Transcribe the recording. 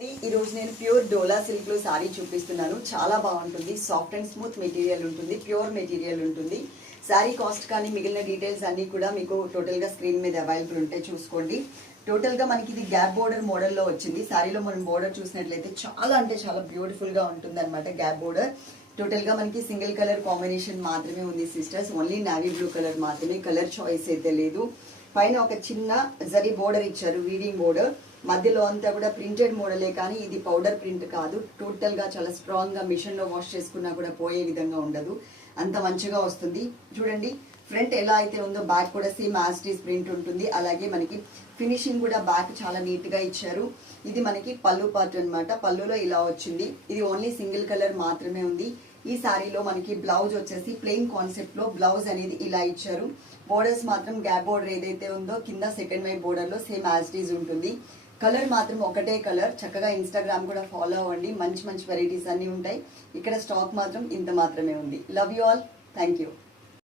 ఈ రోజు నేను ప్యూర్ డోలా సిల్క్లో సారీ చూపిస్తున్నాను. చాలా బాగుంటుంది. సాఫ్ట్ అండ్ స్మూత్ మెటీరియల్ ఉంటుంది. ప్యూర్ మెటీరియల్ ఉంటుంది. సారీ కాస్ట్ కానీ మిగిలిన డీటెయిల్స్ అన్నీ కూడా మీకు టోటల్గా స్క్రీన్ మీద అవైలబుల్ ఉంటాయి చూసుకోండి. టోటల్గా మనకి ఇది గ్యాప్ బోర్డర్ మోడల్లో వచ్చింది. సారీలో మనం బోర్డర్ చూసినట్లయితే చాలా అంటే చాలా బ్యూటిఫుల్గా ఉంటుంది అనమాట గ్యాప్ బోర్డర్ టోటల్గా మనకి సింగిల్ కలర్ కాంబినేషన్ మాత్రమే ఉంది sisters only navy blue colour మాత్రమే. కలర్ చాయిస్ అయితే లేదు. పైన ఒక చిన్న జరీ బోర్డర్ ఇచ్చారు వీడింగ్ బోర్డర్ మధ్యలో అంతా కూడా ప్రింటెడ్ మోడలే కానీ ఇది పౌడర్ ప్రింట్ కాదు. టోటల్గా చాలా స్ట్రాంగ్గా మిషన్లో మిషన్లో వాష్ చేసుకున్నా కూడా పోయే విధంగా ఉండదు. అంత మంచిగా వస్తుంది. చూడండి ఫ్రంట్ ఎలా అయితే ఉందో బ్యాక్ కూడా సేమ్ యాస్టీస్ ప్రింట్ ఉంటుంది. అలాగే మనకి ఫినిషింగ్ కూడా బ్యాక్ చాలా నీట్గా ఇచ్చారు. ఇది మనకి పళ్ళు పార్ట్ అన్నమాట. పళ్ళులో ఇలా వచ్చింది. ఇది ఓన్లీ సింగిల్ కలర్ మాత్రమే ఉంది. ఈ సారీలో మనకి బ్లౌజ్ వచ్చేసి ప్లెయిన్ కాన్సెప్ట్లో బ్లౌజ్ అనేది ఇలా ఇచ్చారు. బోర్డర్స్ మాత్రం గ్యాప్ బోర్డర్ ఏదైతే ఉందో కింద సెకండ్ వైపు బోర్డర్లో సేమ్ యాజ్టీజ్ ఉంటుంది. కలర్ మాత్రం ఒకటే కలర్. చక్కగా ఇన్స్టాగ్రామ్ కూడా ఫాలో అవ్వండి. మంచి మంచి వెరైటీస్ అన్నీ ఉంటాయి. ఇక్కడ స్టాక్ మాత్రం ఇంత మాత్రమే ఉంది. Love you all thank you